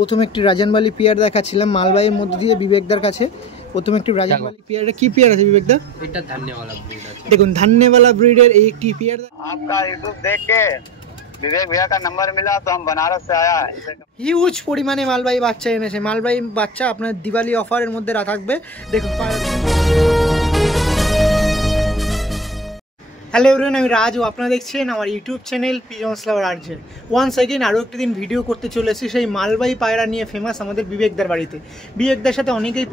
প্রথমে একটি রাজানবালি পেয়ার দেখাচ্ছিলাম মালবাইয়ের মধ্যে দিয়ে বিবেকদার কাছে। প্রথমে একটি রাজানবালি পেয়ার, কি পেয়ার আছে বিবেকদা? এটা ধান্যওয়ালা ব্রিড আছে। দেখুন ধান্যওয়ালা ব্রিডের এই একটি পেয়ার। आपका यूट्यूब देख के विवेक भैया का नंबर मिला तो हम बनारस से आया है। হিউজ পরিমাণে মালবাই বাচ্চা এনেছে। মালবাই বাচ্চা আপনার দিওয়ালি অফারের মধ্যে থাকবে। দেখুন হ্যালো এভরিওয়ান, আমি রাজু, আপনারা দেখছেন আমার ইউটিউব চ্যানেল পিজনস লাভার আরজে। ওয়ান্স এগেইন আরও একটি দিন ভিডিও করতে চলে এসেছি সেই মালবাই পায়রা নিয়ে ফেমাস আমাদের বিবেকদার বাড়িতে। বিবেকদার সাথে অনেকেই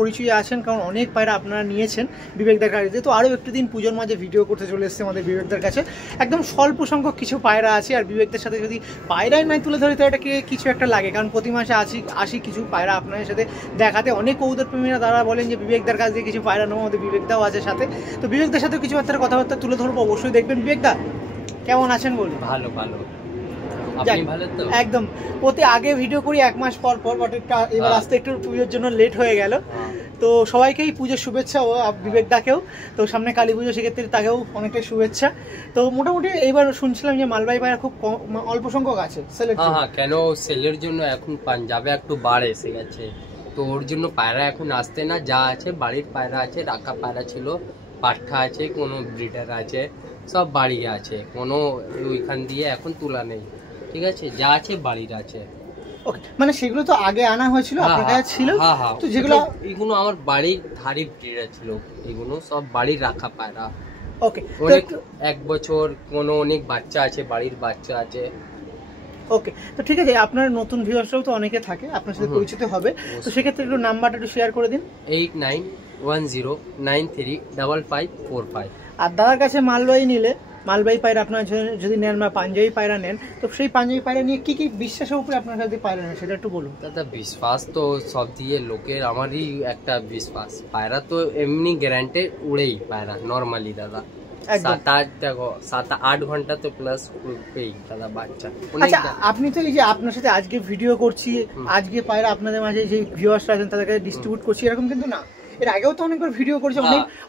পরিচয় আছেন, কারণ অনেক পায়রা আপনারা নিয়েছেন বিবেকদার বাড়িতে। তো আরও একটি দিন পুজোর মাঝে ভিডিও করতে চলে এসেছে আমাদের বিবেকদার কাছে। একদম স্বল্প সংখ্যক কিছু পায়রা আছে, আর বিবেকদার সাথে যদি পায়রাই নাই তুলে ধরে তো এটাকে কিছু একটা লাগে, কারণ প্রতি মাসে আসি কিছু পায়রা আপনাদের সাথে দেখাতে। অনেক কবুতর প্রেমীরা তারা বলেন যে বিবেকদার কাছ দিয়ে কিছু পায়রা নেবো, আমাদের বিবেকদাও আছে সাথে। তো বিবেকদার সাথে কিছু একটা কথাবার্তা তুলে ধরবো, অবশ্যই দেখবেন। বিবেকদা কেমন আছেন বলুন? ভালো ভালো, আপনি ভালো তো? একদম। প্রতি আগে ভিডিও করি এক মাস পর পর, বাট এবার আসতে একটু পুজোর জন্য লেট হয়ে গেল। তো সবাইকেই পুজোর শুভেচ্ছা, ও বিবেকদাকেও। তো সামনে কালী পুজো, সেক্ষেত্রে তাকেও অনেকটাই শুভেচ্ছা। তো মোটামুটি এইবার শুনছিলাম যে মালবাই পায়রা খুব অল্প সংখ্যক আছে সেলের জন্য। হ্যাঁ, কেন সেলের জন্য এখন পাঞ্জাবে একটু বাড় এসে গেছে, তো ওর জন্য পায়রা এখন আসতে না। যা আছে বাড়ির পায়রা আছে, রাখা পায়রা ছিল, পাঠা আছে, কোনো ব্রিডার আছে, সব বাড়ি আছে, কোনো ওইখান দিয়ে এখন তোলা নেই। ঠিক আছে, যা আছে বাড়ির আছে। ওকে, মানে সেগুলো তো আগে আনা হয়েছিল, আপনার কাছে ছিল? তো যেগুলো এইগুলো আমার বাড়ির ধারি ব্রিডার ছিল, এগুলো সব বাড়ির রাখা পায়রা। ওকে, অনেক 1 বছর, কোনো অনেক বাচ্চা আছে, বাড়ির বাচ্চা আছে। ওকে, তো ঠিক আছে। আপনার নতুন ভিউয়ার্সরাও তো অনেকে থাকে, আপনার সাথে পরিচিত হবে। তো সেক্ষেত্রে একটু নাম্বারটা একটু শেয়ার করে দিন। 8910935545। আর দাদার কাছে মালবাই নিলে, মালবাই পায়রা আপনার যদি নেন বা পাঞ্জাবি পায়রা নেন, তো সেই পাঞ্জাবি পায়রা নিয়ে কি কি বিশ্বাসের উপরে আপনার কাছে পায়রা নেন সেটা একটু বলুন। দাদা বিশ্বাস তো সব দিয়ে লোকের, আমারই একটা বিশ্বাস। পায়রা তো এমনি গ্যারান্টি উড়েই পায়রা নর্মালি দাদা। 7-8 ঘন্টা তো প্লাস উঠবেই দাদা বাচ্চা। আচ্ছা, আপনি তো এই যে আপনার সাথে আজকে ভিডিও করছি, আজকে পায়রা আপনাদের মাঝে যে ভিউয়ার্সরা আছেন তাদেরকে ডিস্ট্রিবিউট করছি, এরকম কিন্তু না। এর আগেও তো অনেকবার ভিডিও করেছে,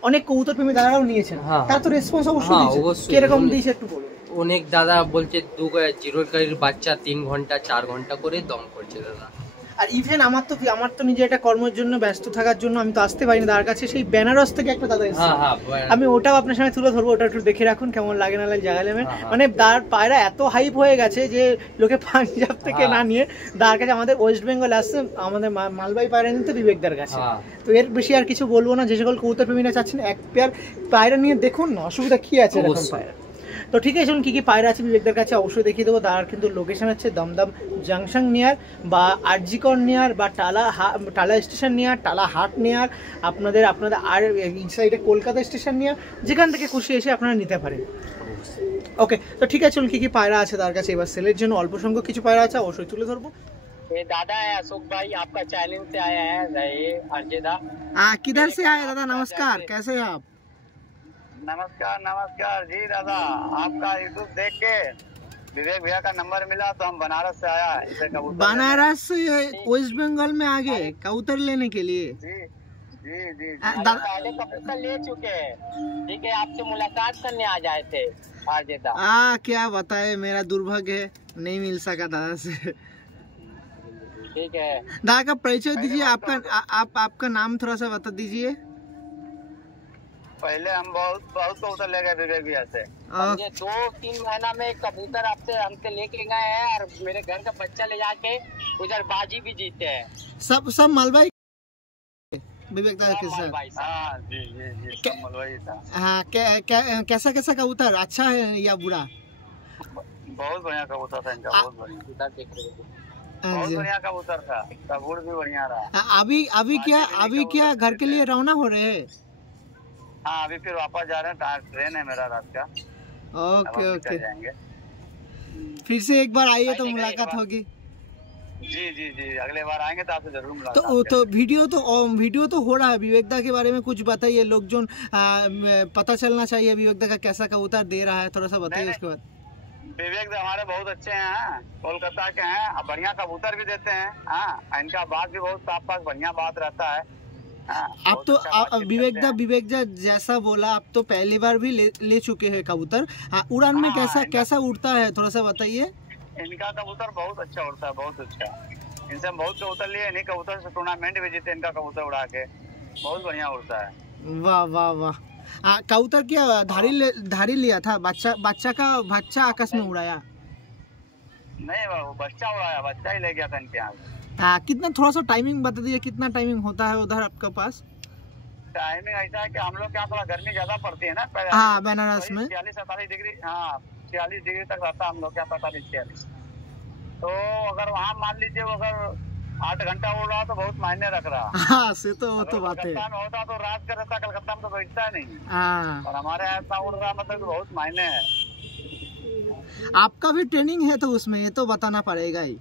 অনেক কবুতর প্রেমী দাদারাও নিয়েছেন, তার তো রেসপন্স অবশ্যই কিরকম দিয়েছে একটু বলুন। অনেক দাদা বলছে 2 জিরোর বাচ্চা 3 ঘন্টা 4 ঘন্টা করে দম করছে দাদা। আর ইভেন আমার তো নিজে একটা কর্মের জন্য ব্যস্ত থাকার জন্য আমি তো আসতে পারিনি দাদার কাছে। সেই বেনারস থেকে একটা দাদা এসেছে, আমি ওটাও আপনার সামনে তুলে ধরবো, ওটা একটু দেখে রাখুন কেমন লাগে না লাগে জায়গা নেবেন। মানে দাদার পায়রা এত হাইপ হয়ে গেছে যে লোকে পাঞ্জাব থেকে না নিয়ে দাদার কাছে, আমাদের ওয়েস্ট বেঙ্গল আসছে আমাদের মালবাই পায়রা নিতে বিবেকদার কাছে। তো এর বেশি আর কিছু বলবো না। যে সকল কবুতর প্রেমীরা চাচ্ছেন এক পেয়ার পায়রা নিয়ে দেখুন না, অসুবিধা কি আছে এরকম পায়রা। তো ঠিক আছে, কি কি পায়রা আছে বিবেকদার কাছে অবশ্যই দেখিয়ে দেবো। তার কিন্তু লোকেশন হচ্ছে দমদম জাংশন নিয়ার, বা আরজিকর নিয়ার, বা টালা স্টেশন নিয়ার, টালা হাট নিয়ার, আপনাদের আর এই সাইডে কলকাতা স্টেশন নিয়ার, যেখান থেকে খুশি এসে আপনারা নিতে পারেন। ওকে, তো ঠিক আছে, কি কি পায়রা আছে তার কাছে এবার সেলের জন্য অল্প সংখ্যক কিছু পায়রা আছে, অবশ্যই তুলে ধরবো। दादा है अशोक भाई, आपका चैलेंज से आया है अर्जेदा। किधर से आए दादा? नमस्कार, कैसे हैं आप? नमस्कार जी दादा, आपका यूट्यूब देख के विवेक भैया का नंबर मिला तो हम बनारस से आया है। बनारस से वेस्ट बंगाल में आ गए कबूतर लेने के लिए? जी पहले कबूतर ले चुके हैं, ठीक है, आपसे मुलाकात करने आ जाए थे अर्जेदा। क्या बताए, मेरा दुर्भाग्य है नहीं मिल सका दादा से। ठीक है, दादा का परिचय दीजिए, आपका नाम थोड़ा सा बता दीजिए। पहले हम बहुत कबूतर ले गए विवेक भैया से, 2-3 महीना में कबूतर हमसे लेके गए हैं, और मेरे घर का बच्चा ले जाके उधर बाजी भी जीते हैं। सब मालबाई विवेक दादा के साथ? जी सब मालबाई था। हाँ, कैसा कबूतर, अच्छा है या बुरा? बहुत बढ़िया कबूतर था इनका, बहुत बढ़िया कबूतर था, कबूतर भी बढ़िया रहा। अभी क्या घर के लिए रवाना हो रहे हैं? हाँ, अभी फिर वापस जा रहे हैं, ट्रेन है मेरा रात का। ओके, जाएंगे। फिर से एक बार आइए तो मुलाकात होगी। जी अगले बार आएंगे तो आपसे जरूर मुलाकात। तो वीडियो तो हो रहा है, विवेकदा के बारे में कुछ बताइए, लोग जो पता चलना चाहिए विवेकदा का कैसा कबूतर दे रहा है, थोड़ा सा बताइए उसके बाद। विवेक हमारे बहुत अच्छे हैं, कोलकाता के हैं, बढ़िया कबूतर भी देते हैं। इनका बात भी बहुत साफ बढ़िया बात रहता है। आप तो विवेकदा जैसा बोला, आप तो पहली बार भी ले चुके हैं कबूतर। उड़ान में कैसा उड़ता है, थोड़ा सा बताइए। इनका कबूतर बहुत अच्छा उड़ता है, बहुत अच्छा। इनसे हम बहुत कबूतर लिए, इन्हीं कबूतर से टूर्नामेंट भी जीते इनका कबूतर उड़ा के, बहुत बढ़िया उड़ता है। वाह वाह वाह। कबूतर क्या धारी लिया था, बच्चा आकाश में उड़ाया? नहीं बाबू, बच्चा उड़ाया, बच्चा ही ले गया था इनके यहाँ। कितना, थोड़ा सा टाइमिंग बता दीजिए, कितना टाइमिंग होता है उधर आपके पास? टाइमिंग ऐसा है कि हम लोग यहाँ थोड़ा गर्मी ज्यादा पड़ती है ना, हाँ बनारस में 46-47 डिग्री, हाँ 46 डिग्री तक रहता है हम लोग क्या, 45-46। तो अगर वहाँ मान लीजिए वो अगर 8 घंटा उड़ रहा तो बहुत मायने रख रहा। हाँ से तो वो तो बात है। कलकत्ता में होता तो रात का रहता, कलकत्ता में तो बैठता है नहीं। हाँ और हमारे यहाँ इतना उड़ रहा मतलब बहुत मायने है। आपका भी ट्रेनिंग है तो उसमें ये तो बताना पड़ेगा ही।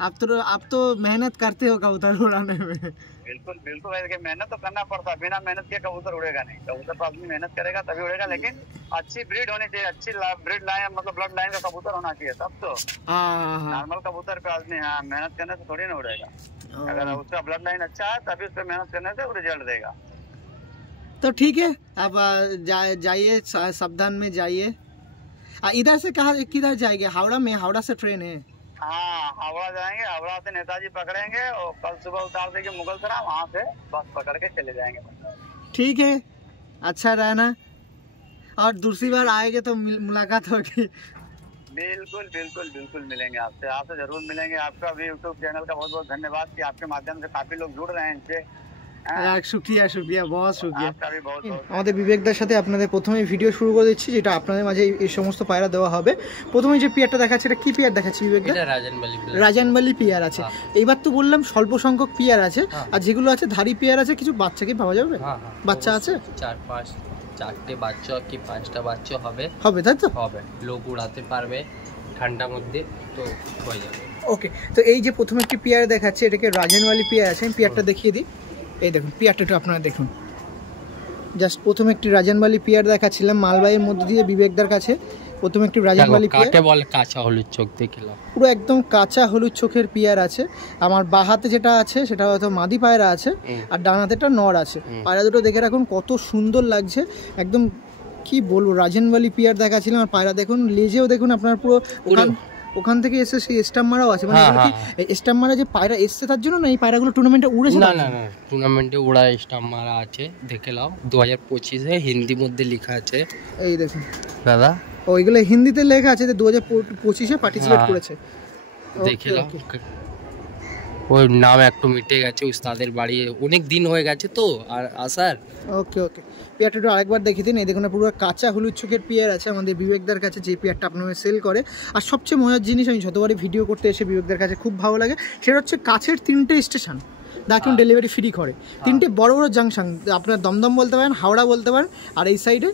आप तो मेहनत करते हो कबूतर उड़ाने में। बिल्कुल बिल्कुल, मेहनत तो करना पड़ता है, बिना मेहनत के कबूतर उड़ेगा नहीं। कबूतर पर आदमी मेहनत करेगा तभी उड़ेगा, लेकिन अच्छी ब्रीड होनी चाहिए, अच्छी ब्रीड लाइन मतलब ब्लड लाइन का कबूतर होना चाहिए तब तो। नॉर्मल कबूतर पे आदमी मेहनत करने से थोड़ी ना उड़ेगा। अगर उसका ब्लड लाइन अच्छा है तभी उस पर मेहनत करने से रिजल्ट देगा। तो ठीक है, अब जाइए, सावधान में जाइए। इधर से किधर जाएंगे? हावड़ा से ट्रेन है? हाँ हावड़ा जाएंगे, हावड़ा से नेताजी पकड़ेंगे और कल सुबह उतार देंगे मुगलसराय, वहाँ से बस पकड़ के चले जाएंगे। ठीक है, अच्छा रहना, और दूसरी बार आएंगे तो मुलाकात होगी। बिल्कुल बिल्कुल बिल्कुल मिलेंगे आपसे जरूर मिलेंगे। आपका भी यूट्यूब चैनल का बहुत बहुत धन्यवाद कि आपके माध्यम से काफी लोग जुड़ रहे हैं इनसे। শুক্রিয়া, बहुत শুক্রিয়া। আমাদের বিবেকদার সাথে আপনাদের প্রথমেই ভিডিও শুরু করে দিচ্ছি, যেটা আপনাদের মাঝে এই সমস্ত পায়রা দেওয়া হবে। প্রথমে যে পেয়ারটা দেখাচ্ছে এটা কি পেয়ার দেখাচ্ছি বিবেকদা? এটা রাজানবালি পেয়ার আছে। এইবার তো বললাম স্বল্প সংখ্যক পেয়ার আছে, আর যেগুলো আছে ধারি পেয়ার আছে। কিছু বাচ্চা কি পাওয়া যাবে? বাচ্চা আছে 4-5-4টে বাচ্চা কি 5টা বাচ্চা হবে, তাই তো? হবে, লোক উড়াতে পারবে ঠান্ডার মধ্যে, তো হয়ে যাবে। ওকে, তো এই যে প্রথমে একটি পেয়ার দেখাচ্ছে, এটাকে রাজানবালি পেয়ার আছে। আমি পেয়ারটা দেখিয়ে দিই। এই দেখুন পেয়ারটা একটু আপনারা দেখুন। জাস্ট প্রথমে একটি রাজানবালি পেয়ার দেখাচ্ছিলাম মালবাইয়ের মধ্যে দিয়ে বিবেকদার কাছে। প্রথমে একটি রাজানবালি পেয়ার, কাকে বলে কাঁচা হলুদ চোখ দেখিলাম, পুরো একদম কাঁচা হলুদ চোখের পেয়ার আছে। আমার বাঁ হাতে যেটা আছে সেটা হয়তো মাদি পায়রা আছে, আর ডান হাতেটা নর আছে। পায়রা দুটো দেখে রাখুন কত সুন্দর লাগছে, একদম কি বলবো রাজানবালি পেয়ার দেখাচ্ছিলাম। আর পায়রা দেখুন, লেজেও দেখুন আপনার পুরো ওখান থেকে এসে সেই স্টাম্প মারাও আছে। মানে স্টাম্প মারা যে পায়রা এসছে তার জন্য না, এই পায়রাগুলো টুর্নামেন্টে উড়েছে? না, টুর্নামেন্টে উড়া স্টাম্প মারা আছে, দেখে নাও। 2025-এ হিন্দি মধ্যে লেখা আছে, এই দেখুন দাদা। ওইগুলো হিন্দিতে লেখা আছে যে 2025-এ পার্টিসিপেট করেছে, দেখে নাও। ওই নাম একটু মিটে গেছে, উস্তাদের বাড়ি অনেক দিন হয়ে গেছে তো আর আসার। ওকে, পেয়ারটা একটু আরেকবার দেখিয়ে দিন। এই দেখুন পুরো কাঁচা হলুদ চোখের পেয়ার আছে আমাদের বিবেকদার কাছে, যে পেয়ারটা আপনারা সেল করে। আর সবচেয়ে মজার জিনিস, আমি যতবারই ভিডিও করতে এসে বিবেকদার কাছে খুব ভালো লাগে, সেটা হচ্ছে কাছের 3টে স্টেশন দেখুন ডেলিভারি ফ্রি করে। 3টে বড় বড় জাংশন, আপনার দমদম বলতে পারেন, হাওড়া বলতে পারেন, আর এই সাইডে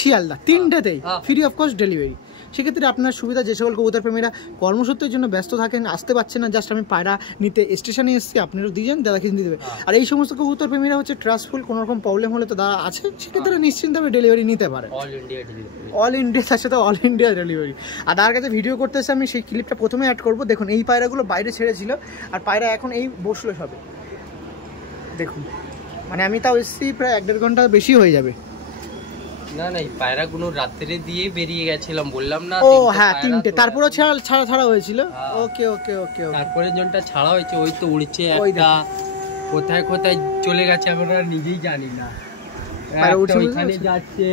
শিয়ালদা, 3টেতেই ফ্রি অফ কস্ট ডেলিভারি। সেক্ষেত্রে আপনার সুবিধা, যে সকল কবুতর প্রেমীরা কর্মসূত্রের জন্য ব্যস্ত থাকেন, আসতে পারছেন না, জাস্ট আমি পায়রা নিতে স্টেশনে এসেছি, আপনারও দিয়ে যান, দাদা কিন্তু দেবে। আর এই সমস্ত কবুতর প্রেমীরা হচ্ছে ট্রাস্টফুল, কোনো রকম প্রবলেম হলে তো দাদা আছে, সেক্ষেত্রে নিশ্চিন্তভাবে ডেলিভারি নিতে পারে। অল ইন্ডিয়া, তার সাথে অল ইন্ডিয়া ডেলিভারি। আর তার কাছে ভিডিও করতে এসে আমি সেই ক্লিপটা প্রথমে অ্যাড করবো। দেখুন এই পায়রাগুলো বাইরে ছেড়েছিল, আর পায়রা এখন এই বসলো সবে, দেখুন। মানে আমি তাও এসেছি প্রায় 1-1.5 ঘন্টা বেশি হয়ে যাবে। না এই পায়রাগুলো রাত্রে দিয়ে বেরিয়ে গেছিলাম, বললাম না। ও হ্যাঁ, 3টে, তারপরও ছাড়া হয়েছিল। ওকে, তারপরে জনটা ছাড়া হয়েছে, ওই তো উড়ছে একটা, কোথায় চলে গেছে আমরা নিজেই জানি না, ওইখানে যাচ্ছে।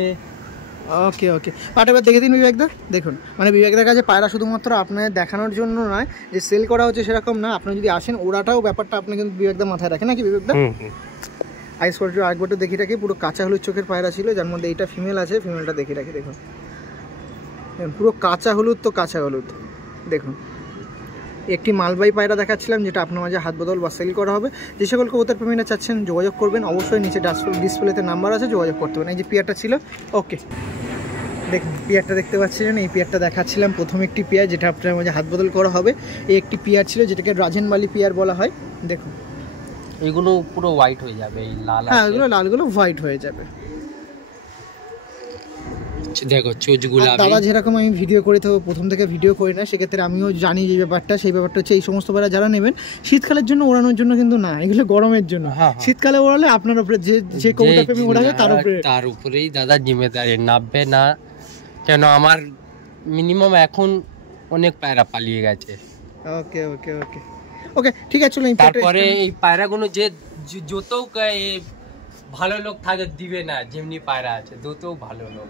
ওকে, পাটাবার দেখে দিন বিবেকদা। দেখুন, মানে বিবেকদার কাছে পায়রা শুধুমাত্র আপনাদের দেখানোর জন্য নয়, যে সেল করা হচ্ছে সেরকম না। আপনি যদি আসেন, ওরাটাও ব্যাপারটা আপনি কিন্তু বিবেকদা মাথায় রাখেন, নাকি বিবেকদা? আইস করে আরেকবার দেখি রাখি। পুরো কাঁচা হলুদ চোখের পায়রা ছিল, যার মধ্যে এইটা ফিমেল আছে। ফিমেলটা দেখি রাখি, দেখুন পুরো কাঁচা হলুদ, তো কাঁচা হলুদ। দেখুন একটি মালবাই পায়রা দেখাচ্ছিলাম, যেটা আপনার মাঝে হাত বদল বা সেল করা হবে। যে সকল কবুতর প্রেমীরা চাচ্ছেন যোগাযোগ করবেন, অবশ্যই নিচে ডিসপ্লেতে নাম্বার আছে, যোগাযোগ করতে পারেন। এই যে পেয়ারটা ছিল, ওকে দেখুন পেয়ারটা দেখতে পাচ্ছিলেন, এই পেয়ারটা দেখাচ্ছিলাম। প্রথম একটি পেয়ার যেটা আপনার মাঝে হাত বদল করা হবে, এই একটি পেয়ার ছিল যেটাকে রাজানবালি পেয়ার বলা হয়। দেখুন এগুলো পুরো হোয়াইট হয়ে যাবে, এই লাল, হ্যাঁ এগুলো লালগুলো হোয়াইট হয়ে যাবে। দেখো চোজগুলো দাদা যেরকম আমি ভিডিও করে থাকবো, প্রথম থেকে ভিডিও করি না, সেক্ষেত্রে আমিও জানি যে ব্যাপারটা। সেই ব্যাপারটা হচ্ছে এই সমস্ত পায়রা যারা নেবেন শীতকালের জন্য ওড়ানোর জন্য কিন্তু না, এগুলো গরমের জন্য। শীতকালে ওড়ালে আপনার উপরে যে কবুতর প্রেমী ওড়াবে তার উপরেই দাদা জিম্মেদারি, নামবে না কেন। আমার মিনিমাম এখন অনেক পায়রা পালিয়ে গেছে। ওকে, ওকে ঠিক আছে, চলো তারপরে এই পায়রাগুলো যে যত ভালো লোক থাকে দিবে না, যেমনি পায়রা আছে যত ভালো লোক।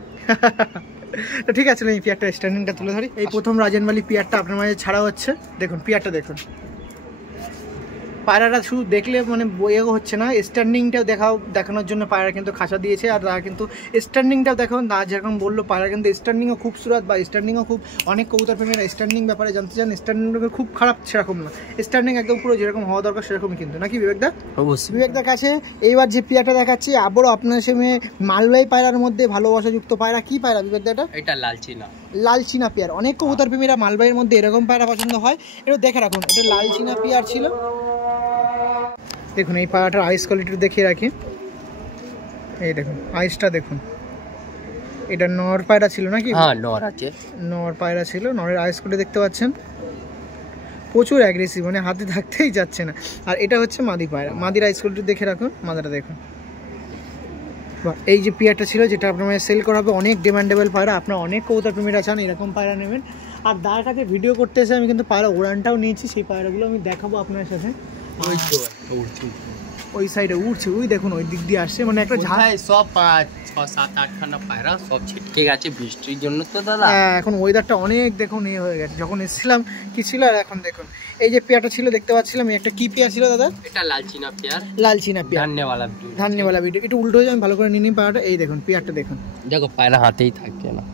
ঠিক আছে, এই পিয়ারটা স্ট্যান্ডিংটা তুলে ধরি। এই প্রথম রাজনবালি পিয়ারটা আপনার মাঝে ছাড়া হচ্ছে। দেখুন পিয়ারটা দেখুন, পায়রাটা শুধু দেখলে মানে বইয়ে হচ্ছে না, স্ট্যান্ডিংটাও দেখানোর জন্য পায়রা কিন্তু খাঁচা দিয়েছে। আর তারা কিন্তু স্ট্যান্ডিংটাও দেখুন, না যেরকম বললো পায়রা কিন্তু স্ট্যান্ডিংও খুব সুরাত বা স্ট্যান্ডিংও খুব, অনেক কবুতর প্রেমীরা স্ট্যান্ডিং ব্যাপারে জানতে চান। স্ট্যান্ডিংটা খুব খারাপ সেরকম না, স্ট্যান্ডিং একদম পুরো যেরকম হওয়া দরকার সেরকমই কিন্তু, নাকি বিবেকদা? অবশ্যই। বিবেকদার কাছে এইবার যে পিয়ারটা দেখাচ্ছি আবারও আপনার সামনে মালবাহী পায়রার মধ্যে ভালোবাসাযুক্ত পায়রা। কি পায়রা বিবেকদা এটা? এটা লালচিনা। লালচিনা পেয়ার। অনেক কবুতর প্রেমীরা মালবাহীর মধ্যে এরকম পায়রা পছন্দ হয়। এটা দেখে রাখুন, এটা লালচিনা পেয়ার ছিল। দেখুন এই পায়রাটার আইস কোয়ালিটি দেখিয়ে রাখি, এই দেখুন আইসটা দেখুন। এটা নর পায়রা ছিল নাকি? হ্যাঁ নর আছে, নর পায়রা ছিল। নরের আইস কোয়ালিটি দেখতে পাচ্ছেন, প্রচুর অ্যাগ্রেসিভ, মানে হাতে থাকতেই যাচ্ছে না। আর এটা হচ্ছে মাদি পায়রা। মাদির আইস কোয়ালিটি দেখে রাখুন, মাদাটা দেখুন। এই যে পেয়ারটা ছিল যেটা আপনার সেল করা হবে, অনেক ডিমান্ডেবল পায়রা। আপনার অনেক কবুতর প্রেমীরা চান এরকম পায়রা নেবেন। আর তার কাছে ভিডিও করতে এসে আমি কিন্তু পায়রা উড়ানটাও নিয়েছি, সেই পায়রাগুলো আমি দেখাবো আপনার সাথে। ওই সাইডে উঠছে, ওই দেখুন ওই দিক দিয়ে আসছে, মানে একটা ঝাড়াই সব 6-7-8 খানা পায়রা সব ছিটকে গেছে বৃষ্টির জন্য তো দাদা। এখন ওয়েদারটা অনেক দেখুন এ হয়ে গেছে। যখন এসেছিলাম কি ছিল, আর এখন দেখুন এই যে পেয়ারটা ছিল দেখতে পাচ্ছিলাম, একটা কি পেয়ার ছিল দাদা? এটা লালচিনা পেয়ার। লালচিনা পেয়ার, ধান্যওয়ালা ভিডিও। একটু উল্টো হয়ে যায়, আমি ভালো করে নিয়ে নিই পায়রাটা। এই দেখুন পেয়ারটা দেখুন, দেখো পায়রা হাতেই থাকছে না।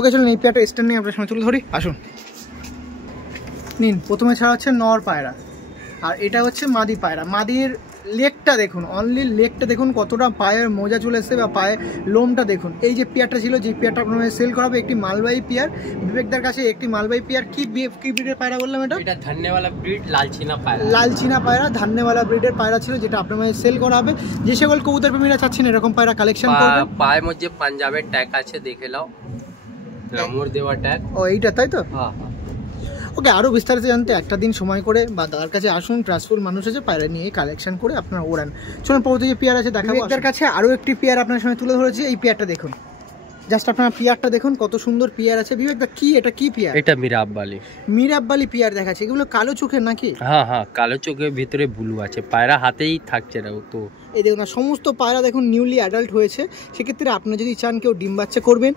ওকে চলুন এই পেয়ারটা স্ট্যান্ড নিয়ে আপনার সময় তুলে ধরি, আসুন। নিন, প্রথমে ছাড়া হচ্ছে নর পায়রা, আর এটা হচ্ছে মাদি পায়রা। মাদির লেগটা দেখুন, অনলি লেগটা দেখুন কতটা পায়ের মোজা চলে এসছে, বা পায়ের লোমটা দেখুন। এই যে পেয়ারটা ছিল, যে পেয়ারটা আপনার সেল করাবে, একটি মালবাহী পেয়ার বিবেকদার কাছে। একটি মালবাহী পেয়ার। কি ব্রিডের পায়রা বললাম এটা? এটা ধান্যওয়ালা ব্রিড, লালচিনা পায়রা। লালচিনা পায়রা, ধান্যওয়ালা ব্রিডের পায়রা ছিল, যেটা আপনার সেল করা হবে। যে সকল কবুতর প্রেমীরা চাচ্ছেন এরকম পায়রা কালেকশন করবেন। পায়ের মধ্যে পাঞ্জাবের ট্যাগ আছে, দেখে নাও, রামুর দেওয়া ট্যাগ। ও এইটা তাই তো? হ্যাঁ। ওকে, আরও বিস্তারিত জানতে একটা দিন সময় করে বা তার কাছে আসুন। ট্রান্সফুল মানুষ আছে, পায়রা নিয়ে কালেকশন করে আপনার ওড়ান। চলুন পরবর্তী যে পেয়ার আছে দেখাবো। এদের কাছে আরও একটি পেয়ার আপনার সঙ্গে তুলে ধরেছি। এই পেয়ারটা দেখুন, জাস্ট আপনার পেয়ারটা দেখুন, কত সুন্দর পেয়ার আছে। বিবেকদা কি এটা? কি পেয়ার এটা? মিরাববালি। মিরাববালি পেয়ার দেখাচ্ছে। এগুলো কালো চোখের নাকি? হ্যাঁ, কালো চোখের ভিতরে ব্লু আছে। পায়রা হাতেই থাকছে না তো। এই দেখুন, সমস্ত পায়রা দেখুন নিউলি অ্যাডাল্ট হয়েছে। সেক্ষেত্রে আপনি যদি চান কেউ ডিম বাচ্চা করবেন,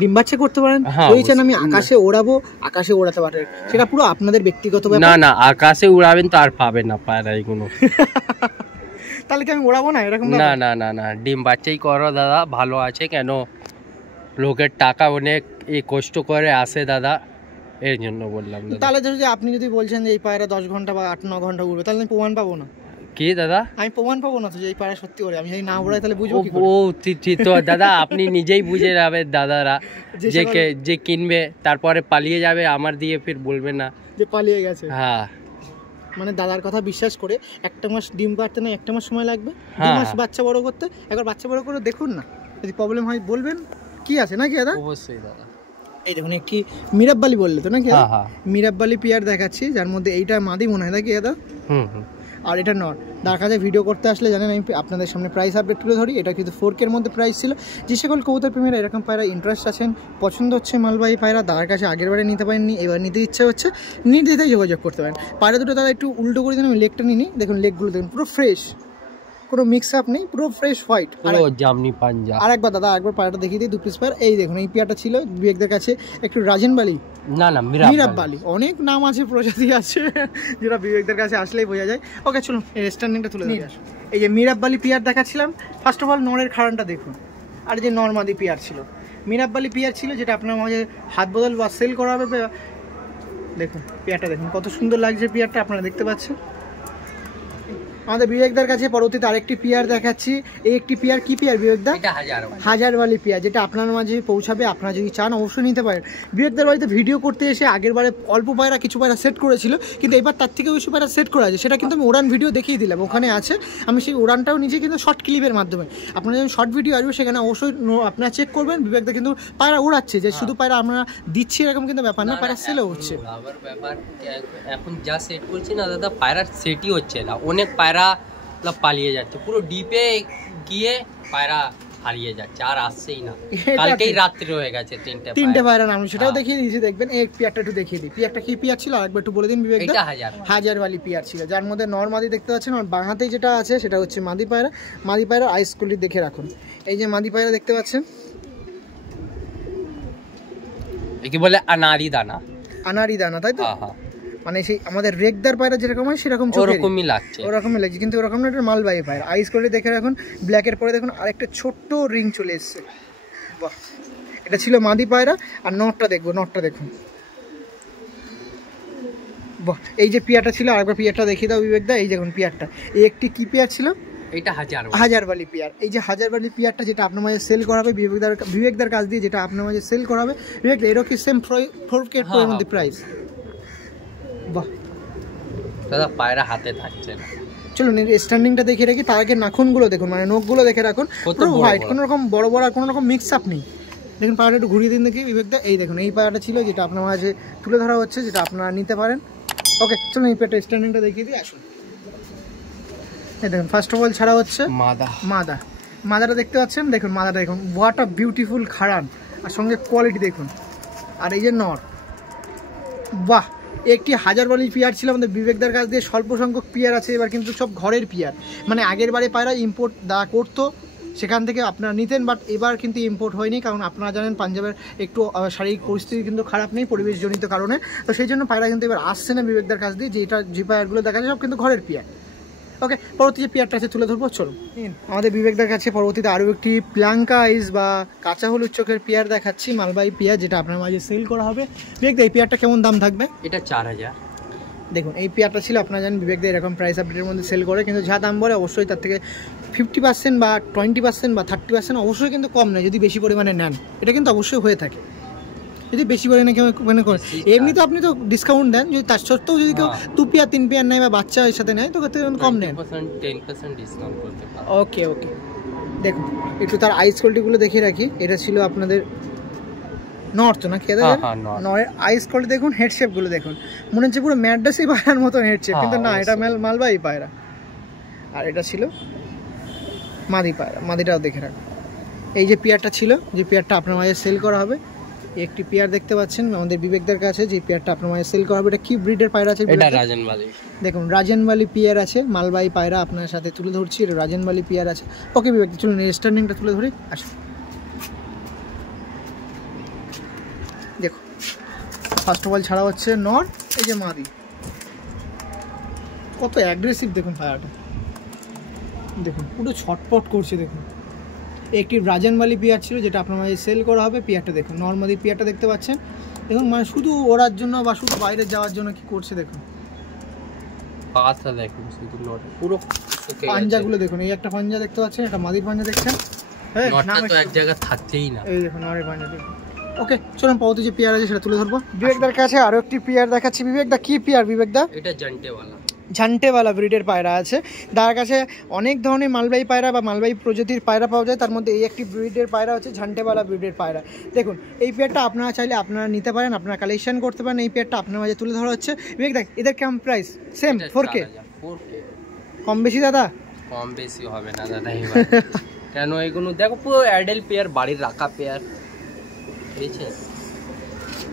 ডিম বাচ্চা করতে পারেন। যদি চান আমি আকাশে ওড়াবো, আকাশে ওড়াতে পারেন। সেটা পুরো আপনাদের ব্যক্তিগত ব্যাপার। না, আকাশে উড়াবেন তো আর পাবেন না পায়রা এগুলো। তাহলে কি আমি ওড়াবো না এরকম? না, ডিম বাচ্চাই করো দাদা, ভালো আছে। কেন লোকের টাকা অনেক কষ্ট করে আসে দাদা, এর জন্য বললাম। তাহলে যদি আপনি যদি বলছেন যে এই পায়রা 10 ঘন্টা বা 8-9 ঘন্টা উড়বে, তাহলে আমি প্রমাণ পাবো না? কি দাদা? আমি প্রমাণ পাবো না তো যে এই পায়রা সত্যি ওড়ে? আমি যদি না ওড়াই তাহলে বুঝবো কি করে? ও ঠিক তো দাদা, আপনি নিজেই বুঝে যাবে দাদারা, যে কিনবে তারপরে পালিয়ে যাবে, আমার দিয়ে ফির বলবে না যে পালিয়ে গেছে। হ্যাঁ, মানে দাদার কথা বিশ্বাস করে 1 মাস ডিম পাড়তে না 1 মাস সময় লাগবে, 2 মাস বাচ্চা বড় করতে। একবার বাচ্চা বড় করে দেখুন না, যদি প্রবলেম হয় বলবেন। কি আছে নাকি দাদা? অবশ্যই দাদা। এই দেখুন একটি মিরাববালি বললে তো নাকি? মিরাববালি পেয়ার দেখাচ্ছি, যার মধ্যে এইটা মাদি মনে হয় নাকি দাদা? আর এটা নর। তার কাছে ভিডিও করতে আসলে জানেন আমি আপনাদের সামনে প্রাইস আপডেট তুলে ধরি। এটা কিন্তু 4K এর মধ্যে প্রাইস ছিল। যে সকল কবুতর প্রেমীরা এরকম পায়রা ইন্টারেস্ট আছেন, পছন্দ হচ্ছে মালবাহী পায়রা, তার কাছে আগের বারে নিতে পারেননি, এবার নিতে ইচ্ছা হচ্ছে, নির্দ্বিধায় যোগাযোগ করতে পারেন। পায়রা দুটো তারা একটু উল্টো করে দিন, আমি লেগটা নিই। দেখুন লেগগুলো দেখুন পুরো ফ্রেশ, কোনো মিক্স আপ নেই, পুরো ফ্রেশ হোয়াইট, পুরো জামনি পাঞ্জা। আরেকবার দাদা একবার পায়রাটা দেখিয়ে দিই, 2 পিস পায়রা। এই দেখুন এই পেয়ারটা ছিল বিবেকদের কাছে একটু রাজনবালি, না মিরাববালি। অনেক নাম আছে, প্রজাতি আছে, যেটা বিবেকদের কাছে আসলেই বোঝা যায়। ওকে চলুন এই স্ট্যান্ডিংটা তুলে দিই। এই যে মিরাববালি পেয়ার দেখাচ্ছিলাম, ফার্স্ট অফ অল নরের খাড়ানটা দেখুন। আর যে নর্মাদি পেয়ার ছিল, মিরাববালি পেয়ার ছিল, যেটা আপনার মাঝে হাত বদল বা সেল করা হবে। দেখুন পেয়ারটা দেখুন কত সুন্দর লাগছে পেয়ারটা, আপনারা দেখতে পাচ্ছেন। আমাদের বিবেকদার কাছে পরবর্তীতে আরেকটি পেয়ার দেখাচ্ছি। এই একটি পেয়ার, কি পেয়ার বিবেকদা? হাজারওয়ালি পেয়ার, যেটা আপনার মাঝে পৌঁছাবে। আপনারা যদি চান অবশ্যই নিতে পারেন। বিবেকদার বাড়িতে ভিডিও করতে এসে আগের বারে অল্প পায়রা কিছু পায়রা সেট করেছিল, কিন্তু এবার তার থেকে বেশি পায়রা সেট করা আছে। সেটা কিন্তু আমি উড়ান ভিডিও দেখিয়ে দিলাম, ওখানে আছে। আমি সেই উড়ানটাও নিজে কিন্তু শর্ট ক্লিপের মাধ্যমে, আপনারা যখন শর্ট ভিডিও আসবে সেখানে অবশ্যই আপনারা চেক করবেন। বিবেকদা কিন্তু পায়রা উড়াচ্ছে, যে শুধু পায়রা আমরা দিচ্ছি এরকম কিন্তু ব্যাপার না, পায়রা সেলও হচ্ছে। ব্যাপার এখন যা সেট করছি না দাদা, পায়রার সেটই হচ্ছে না। অনেক পায়রা পালিয়ে যাচ্ছে, পুরো ডিপে গিয়ে পায়রা হারিয়ে যাচ্ছে, আর আসছেই না। কালকেই রাত্রি হয়ে গেছে, তিনটে পায়রা নাম, সেটাও দেখিয়ে দিয়েছি, দেখবেন। এই পিয়ারটা একটু দেখিয়ে দিই, পিয়ারটা কি পিয়ার ছিল আরেকবার একটু বলে দিন বিবেক। এটা হাজারওয়ালি পিয়ার ছিল, যার মধ্যে নর মাদি দেখতে পাচ্ছেন, আর বাঁহাতে যেটা আছে সেটা হচ্ছে মাদি পায়রা। মাদি পায়রা আইস কোয়ালিটি দেখে রাখুন। এই যে মাদি পায়রা দেখতে পাচ্ছেন, কি বলে আনারি দানা, আনারি দানা, তাই তো? মানে সেই আমাদের রেগদার পায়রা যেরকম হয় সেরকম ওরকমই লাগছে, ওরকমই লাগছে, কিন্তু ওরকম না, এটা মালবাহী পায়রা। আইস কোয়ালিটি দেখে রাখুন। ব্ল্যাকের পরে দেখুন আরেকটা ছোট্ট রিং চলে এসছে, বাহ। এটা ছিল মাদি পায়রা। আর নটটা দেখবো, নটটা দেখুন, বাহ। এই যে পিয়ারটা ছিল, আরেকবার পিয়ারটা দেখিয়ে দাও বিবেকদা। এই দেখুন পিয়ারটা, এই একটি কি পিয়ার ছিল, এটা হাজারওয়ালি পিয়ার। এই যে হাজারওয়ালি পিয়ারটা যেটা আপনার মাঝে সেল করা হবে বিবেকদার কাছ দিয়ে, যেটা আপনার মাঝে সেল করা হবে বিবেক, এরও কি সেম 4K এর মধ্যে প্রাইস? বাহ দাদা, পায়রা হাতে থাকছে না। চলুন স্ট্যান্ডিংটা দেখিয়ে রাখি, তার আগে নাখুনগুলো দেখুন, মানে নখগুলো দেখে রাখুন, পুরো হোয়াইট, কোনো রকম বড় বড় আর কোনো রকম মিক্স আপ নেই। দেখুন পায়রাটা একটু ঘুরিয়ে দিন দেখি বিবেকদা। এই দেখুন এই পায়রাটা ছিল যেটা আপনার মাঝে তুলে ধরা হচ্ছে, যেটা আপনারা নিতে পারেন। ওকে চলুন এই পেয়ারটা স্ট্যান্ডিংটা দেখিয়ে দিই, আসুন। এই দেখুন ফার্স্ট অফ অল ছাড়া হচ্ছে মাদাটা দেখতে পাচ্ছেন, দেখুন মাদাটা দেখুন, হোয়াট আ বিউটিফুল খাড়ান, আর সঙ্গে কোয়ালিটি দেখুন। আর এই যে নর, বাহ। একটি হাজারওয়ালি পিয়ার ছিল আমাদের বিবেকদার কাছ দিয়ে, স্বল্প সংখ্যক পিয়ার আছে এবার, কিন্তু সব ঘরের পিয়ার। মানে আগের বারে পায়রা ইম্পোর্ট দা করতো, সেখান থেকে আপনারা নিতেন, বাট এবার কিন্তু ইম্পোর্ট হয়নি, কারণ আপনারা জানেন পাঞ্জাবের একটু শারীরিক পরিস্থিতি কিন্তু খারাপ নেই পরিবেশজনিত কারণে। তো সেই জন্য পায়রা কিন্তু এবার আসছে না বিবেকদার কাছ দিয়ে, যে পায়রাগুলো দেখা যায় সব কিন্তু ঘরের পিয়ার। ওকে, পরবর্তী যে পিয়ারটা আছে তুলে ধরবো, চলুন। আমাদের বিবেকদার কাছে পরবর্তীতে আরও একটি প্লাঙ্কা আইস বা কাঁচা হলুদ চোখের পিয়ার দেখাচ্ছি, মালবাহী পিয়ার, যেটা আপনার মাঝে সেল করা হবে। বিবেকদা এই পিয়ারটা কেমন দাম থাকবে? এটা 4000। দেখুন এই পেয়ারটা ছিল, আপনারা জানেন বিবেকদা এরকম প্রাইস আপডেটের মধ্যে সেল করে, কিন্তু যা দাম বলে অবশ্যই তার থেকে 50% বা 20% বা 30% অবশ্যই কিন্তু কম নেই যদি বেশি পরিমাণে নেন, এটা কিন্তু অবশ্যই হয়ে থাকে। যদি বেশি পরিমাণে কেউ মানে করে, এমনি তো আপনি তো ডিসকাউন্ট দেন, যদি তার সত্ত্বেও যদি কেউ 2 পেয়ার 3 পেয়ার নেয় বা বাচ্চা এর সাথে নেয় তো কম নেন, 10% ডিসকাউন্ট করতে পারেন। ওকে ওকে, দেখুন একটু তার আইস কোয়ালিটিগুলো দেখিয়ে রাখি। এটা ছিল আপনাদের নর্থ না খেয়ে নরের আইস কোয়ালিটি দেখুন, হেড শেপগুলো দেখুন, মনে হচ্ছে পুরো ম্যাড্রাসি পায়রার মতন হেড শেপ, কিন্তু না, এটা মালবাহী পায়রা। আর এটা ছিল মাদি পায়রা, মাদিটাও দেখে রাখুন। এই যে পেয়ারটা ছিল, যে পেয়ারটা আপনার মাঝে সেল করা হবে, একটি পেয়ার দেখতে পাচ্ছেন আমাদের বিবেকদার কাছে, যে পেয়ারটা আপনার মাঝে সেল করা হবে। এটা কি ব্রিডের পায়রা আছে? এটা রাজনবালি। দেখুন রাজনবালি পেয়ার আছে, মালবাহী পায়রা আপনার সাথে তুলে ধরছি, এটা রাজনবালি পেয়ার আছে। ওকে বিবেক, চলুন স্ট্যান্ডিংটা তুলে ধরি, আসুন। দেখুন ফার্স্ট অফ অল ছাড়া হচ্ছে নর, এই যে মাদি, কত অ্যাগ্রেসিভ দেখুন পায়রাটা, দেখুন পুরো ছটপট করছে। দেখুন একটি রাজনবালি পেয়ার ছিল যেটা আপনার মাঝে সেল করা হবে। পেয়ারটা দেখুন, নর্মালি পেয়ারটা দেখতে পাচ্ছেন, দেখুন মানে শুধু ওড়ার জন্য বা শুধু বাইরে যাওয়ার জন্য কি করছে দেখুন, পাতা দেখুন, শুধু নর পুরো পাঞ্জাগুলো দেখুন, এই একটা পাঞ্জা দেখতে পাচ্ছেন, একটা মাদির পাঞ্জা দেখছেন, নরটা তো এক জায়গায় থাকতেই না, এই দেখুন নরের পাঞ্জা দেখুন। ওকে চলুন পরবর্তী যে পেয়ার আছে সেটা তুলে ধরবো। বিবেকদার কাছে আরো একটি পেয়ার দেখাচ্ছি। বিবেকদা কি পেয়ার? বিবেকদা এটা জান্টেওয়ালা, ঝান্টেওয়ালা ব্রিডের পায়রা আছে। তার কাছে অনেক ধরনের মালবাহী পায়রা বা মালবাহী প্রজাতির পায়রা পাওয়া যায়, তার মধ্যে এই একটি ব্রিডের পায়রা হচ্ছে ঝান্টেওয়ালা ব্রিডের পায়রা। দেখুন এই পেয়ারটা আপনারা চাইলে আপনারা নিতে পারেন, আপনারা কালেকশন করতে পারেন। এই পেয়ারটা আপনার মাঝে তুলে ধরা হচ্ছে। বিবেক দেখ এদের কেমন প্রাইস? Same 4K? কম বেশি দাদা? কম বেশি হবে না দাদা এবার কেন, এগুলো দেখো পুরো অ্যাডেল পেয়ার, বাড়ির রাখা পেয়ার, বুঝেছে?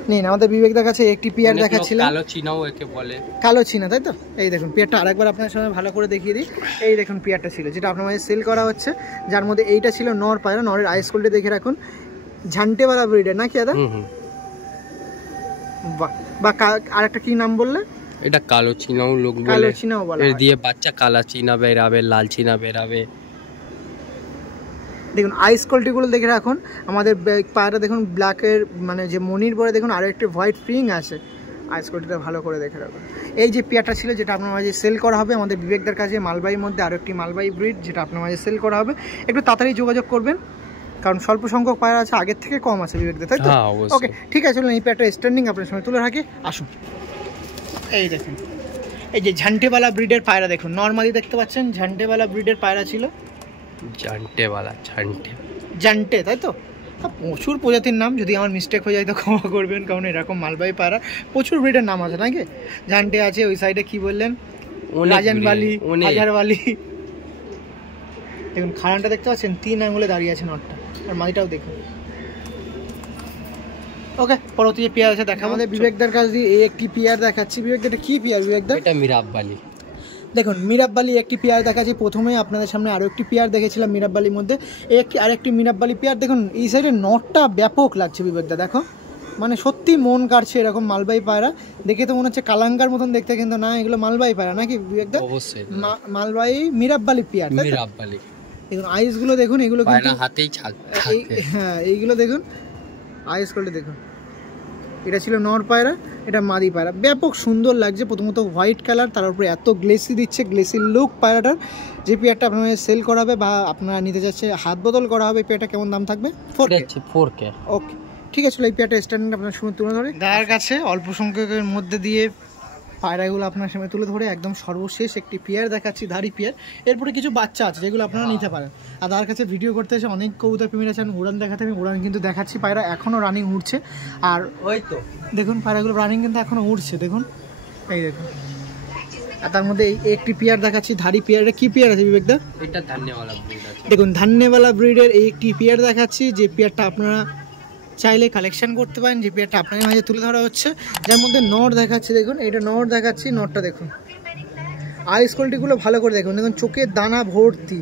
নেই আমাদের বিবেকদার কাছে একটি পেয়ার দেখাচ্ছিলাম, কালো চীনাও একে বলে, কালো চীনা, তাই তো? এই দেখুন পেয়ারটা আরেকবার আপনার সামনে ভালো করে দেখিয়ে দিই। এই দেখুন পেয়ারটা ছিল যেটা আপনার মাঝে সেল করা হচ্ছে, যার মধ্যে এইটা ছিল নর পায়রা। নরের আইস কোয়ালিটি দেখে রাখুন, ঝান্টেওয়ালা ব্রিডের নাকি দাদা? বা আরেকটা কি নাম বললে? এটা কালো চীনাও লোক বলে, কালো চীনাও বলে, এর দিয়ে বাচ্চা কালা চীনা বেরাবে, লাল চীনা বেরাবে। দেখুন আইস কোয়ালিটিগুলো দেখে রাখুন। আমাদের পায়রা দেখুন ব্ল্যাকের মানে যে মনির পরে দেখুন আরও একটি হোয়াইট ফ্রিং আছে, আইস কোয়ালিটিটা ভালো করে দেখে রাখুন। এই যে পেয়ারটা ছিল যেটা আপনার মাঝে সেল করা হবে আমাদের বিবেকদার কাছে, মালবাহীর মধ্যে আরও একটি মালবাহী ব্রিড যেটা আপনার মাঝে সেল করা হবে। একটু তাড়াতাড়ি যোগাযোগ করবেন কারণ স্বল্প সংখ্যক পায়রা আছে, আগের থেকে কম আছে বিবেকদার, তাই তো? ওকে ঠিক আছে, চলুন এই পেয়ারটা স্ট্যান্ডিং আপনার সময় তুলে রাখি, আসুন। এই দেখুন এই যে ঝান্টেওয়ালা ব্রিডের পায়রা দেখুন, নর্মালি দেখতে পাচ্ছেন ঝান্টেওয়ালা ব্রিডের পায়রা ছিল, জান্টেওয়ালা জান্টে, তাই তো? প্রচুর প্রজাতির নাম, যদি আমার মিস্টেক হয়ে যায় তো ক্ষমা করবেন, কারণ এরকম মালবাহী পায়রা প্রচুর ব্রিডের নাম আছে নাকি? জান্টে আছে, ওই সাইডে কি বললেন, রাজনবালি, হাজারওয়ালি, দেখুন খাড়ানটা দেখতে পাচ্ছেন 3 আঙুলে দাঁড়িয়ে আছে নটটা, আর মাদিটাও দেখুন। ওকে, পরবর্তী যে পেয়ার আছে দেখা আমাদের বিবেকদার কাছ দিয়ে এই একটি পেয়ার দেখাচ্ছি। বিবেকদা এটা কি পেয়ার বিবেকদা? এটা মিরাববালি। দেখুন মিরাববালি একটি পেয়ার দেখাচ্ছি। প্রথমে আপনাদের সামনে আরও একটি পেয়ার দেখেছিলাম মিরাববালির মধ্যে, আরেকটি মিরাববালি পেয়ার। দেখুন এই সাইডে নটটা ব্যাপক লাগছে বিবেকদা, দেখো মানে সত্যি মন কাটছে এরকম মালবাহী পায়রা দেখে। তো মনে হচ্ছে কালাঙ্গার মতন দেখতে, কিন্তু না, এগুলো মালবাহী পায়রা নাকি বিবেকদা? অবশ্যই মালবাহী মিরাববালি পেয়ার, মিরাববালি। দেখুন আইসগুলো দেখুন, এগুলো কিন্তু হাতেই হ্যাঁ এইগুলো দেখুন আইস করলে দেখুন। এটা ছিল নর পায়রা, এটা মাদি পায়রা, ব্যাপক সুন্দর লাগছে। প্রথমত হোয়াইট কালার, তার উপরে এত গ্লেসি দিচ্ছে, গ্লেসি লুক পায়রাটার। যে পেয়ারটা আপনারা সেল করা হবে বা আপনারা নিতে যাচ্ছে হাত বদল করা হবে, পেয়ারটা কেমন দাম থাকবে? 4K। ওকে ঠিক আছে, এই পেয়ারটা স্ট্যান্ডিং আপনার সামনে তুলে ধরে দাদার কাছে অল্প সংখ্যকের মধ্যে দিয়ে পায়রাগুলো আপনার সামনে তুলে ধরে একদম সর্বশেষ একটি পেয়ার দেখাচ্ছি, ধাড়ি পেয়ার। এরপরে কিছু বাচ্চা আছে যেগুলো আপনারা নিতে পারেন। আর তার কাছে ভিডিও করতে এসে অনেক কবুতর প্রেমীরা চান উড়ান দেখাতে, আমি উড়ান কিন্তু দেখাচ্ছি। পায়রা এখনও রানিং উঠছে, আর ওই তো দেখুন পায়রাগুলো রানিং কিন্তু এখনও উঠছে, দেখুন এই দেখুন। আর তার মধ্যে এই একটি পেয়ার দেখাচ্ছি, ধাড়ি পেয়ার। এটা কি পেয়ার আছে বিবেকদা? এটা ধান্যওয়ালা ব্রিড আছে। দেখুন ধান্যওয়ালা ব্রিডের এই একটি পেয়ার দেখাচ্ছি, যে পেয়ারটা আপনারা চাইলে কালেকশন করতে পারেন, যে পেয়ারটা আপনাদের মাঝে তুলে ধরা হচ্ছে। যার মধ্যে নর দেখাচ্ছি, দেখুন এটা নর দেখাচ্ছি। নরটা দেখুন, আইস কোয়ালিটিগুলো ভালো করে দেখুন, দেখুন চোখের দানা ভর্তি।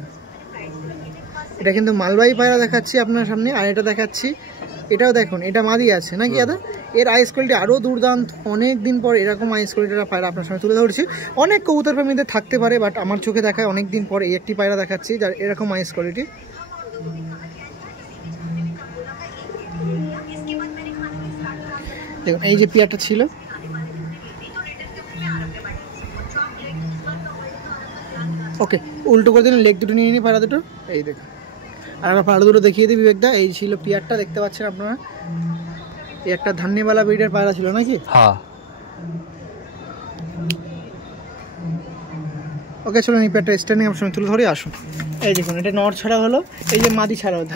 এটা কিন্তু মালবাহী পায়রা দেখাচ্ছি আপনার সামনে। আর এটা দেখাচ্ছি, এটাও দেখুন, এটা মাদি আছে নাকি দাদা? এর আইস কোয়ালিটি আরও দুর্দান্ত। অনেক দিন পর এরকম আইস কোয়ালিটির পায়রা আপনার সামনে তুলে ধরছি। অনেক কবুতর প্রেমীদের থাকতে পারে, বাট আমার চোখে দেখায় অনেক দিন পর এই একটি পায়রা দেখাচ্ছি যার এরকম আইস কোয়ালিটি। দেখুন এই যে পেয়ারটা ছিল, ওকে উল্টো করে দিন, লেগ দুটো নিয়ে নিই পায়রা দুটো। এই দেখুন, আর আমরা পায়রা দুটো দেখিয়ে দিই বিবেকদা। এই ছিল পেয়ারটা, দেখতে পাচ্ছেন আপনারা। এই একটা ধান্যওয়ালা ব্রিডের পায়রা ছিল নাকি? হ্যাঁ। ওকে চলুন এই পেয়ারটা স্ট্যান্ডিং আপনার সঙ্গে তুলে ধরে আসুন। এই দেখুন এটা নর ছাড়া হলো, এই যে মাদি ছাড়া হলো।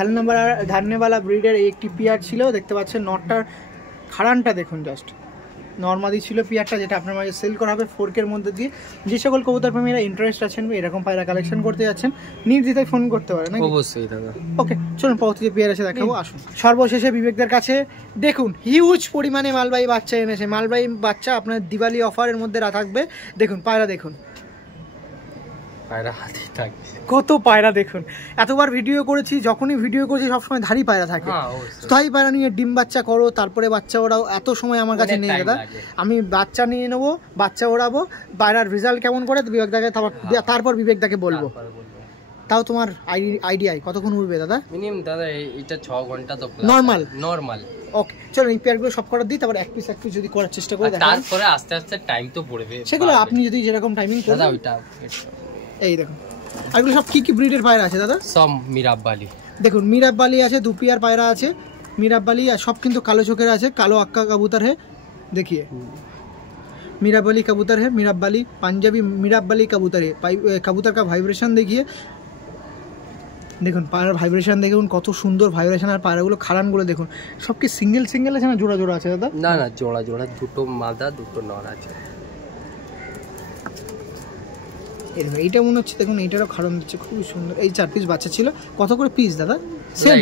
ধান্যওয়ালা ব্রিডের এই একটি পেয়ার ছিল, দেখতে পাচ্ছেন। নরটার খাড়ানটা দেখুন, জাস্ট নর্মাদি ছিল পেয়ারটা, যেটা আপনার মাঝে সেল করা হবে 4K মধ্যে দিয়ে। যে সকল কবুতর প্রেমীরা ইন্টারেস্ট আছেন এরকম পায়রা কালেকশন করতে যাচ্ছেন, নির্দ্বিধায় ফোন করতে পারেন। অবশ্যই দাদা। ওকে চলুন পরবর্তী যে পেয়ার আছে দেখাবো, আসুন। সর্বশেষে বিবেকদের কাছে দেখুন হিউজ পরিমাণে মালবাহী বাচ্চা এনেছে। মালবাহী বাচ্চা আপনার দিওয়ালি অফারের মধ্যে থাকবে। দেখুন পায়রা দেখুন, পায়রা হাতেই থাকে। কত পায়রা দেখুন। এতবার ভিডিও করেছি, যখনই ভিডিও করেছি সবসময় ধাড়ি পায়রা থাকে। ধাড়ি পায়রা নিয়ে ডিম বাচ্চা করো, তারপরে বাচ্চা ওরাও, এত সময় আমার কাছে নেই দাদা। আমি বাচ্চা নিয়ে নেবো, বাচ্চা ওড়াবো, পায়রার রেজাল্ট কেমন করে বিবেকদাকে, তারপর বিবেকদাকে বলবো। তাও তোমার আইডিয়ায় কতক্ষণ উঠবে দাদা? মিনিমাম দাদা এটা 6 ঘন্টা তো নরমাল। ওকে চলো এই পেয়ারগুলো সব করা দিই, তারপর এক পিস যদি করার চেষ্টা করে তারপরে আস্তে আস্তে টাইম তো পড়বে, সেগুলো আপনি যদি যেরকম টাইমিং করেন। দাদা ওইটা এই দেখুন, এগুলো সব কি কি ব্রিডের পায়রা আছে দাদা? সব মিরাববালি। দেখুন মিরাববালি আছে, 2 পেয়ার পায়রা আছে মিরাববালি, আর সব কিন্তু কালো চোখের আছে। কালো আক্কা কবুতর है, देखिए मिराबली कबूतर है, मिराबली पंजाबी मिराबली कबूतर है। कबूतर का वाइब्रेशन देखिए, দেখুন পায়রার ভাইব্রেশন দেখুন কত সুন্দর ভাইব্রেশন। আর পায়রাগুলো খাড়ানগুলো দেখুন, সব কি সিঙ্গেল সিঙ্গেল আছে না জোড়া জোড়া আছে দাদা? না না জোড়া জোড়া, দুটো মাদা দুটো নর আছে। এইটা মনে হচ্ছে দেখুন, এইটারও খাড়ান দিচ্ছে খুবই সুন্দর। এই 4 পিস বাচ্চা ছিল, কত করে পিস দাদা?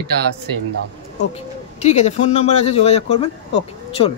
এটা সেম দাম। ওকে ঠিক আছে, ফোন নাম্বার আছে, যোগাযোগ করবেন। ওকে চলো।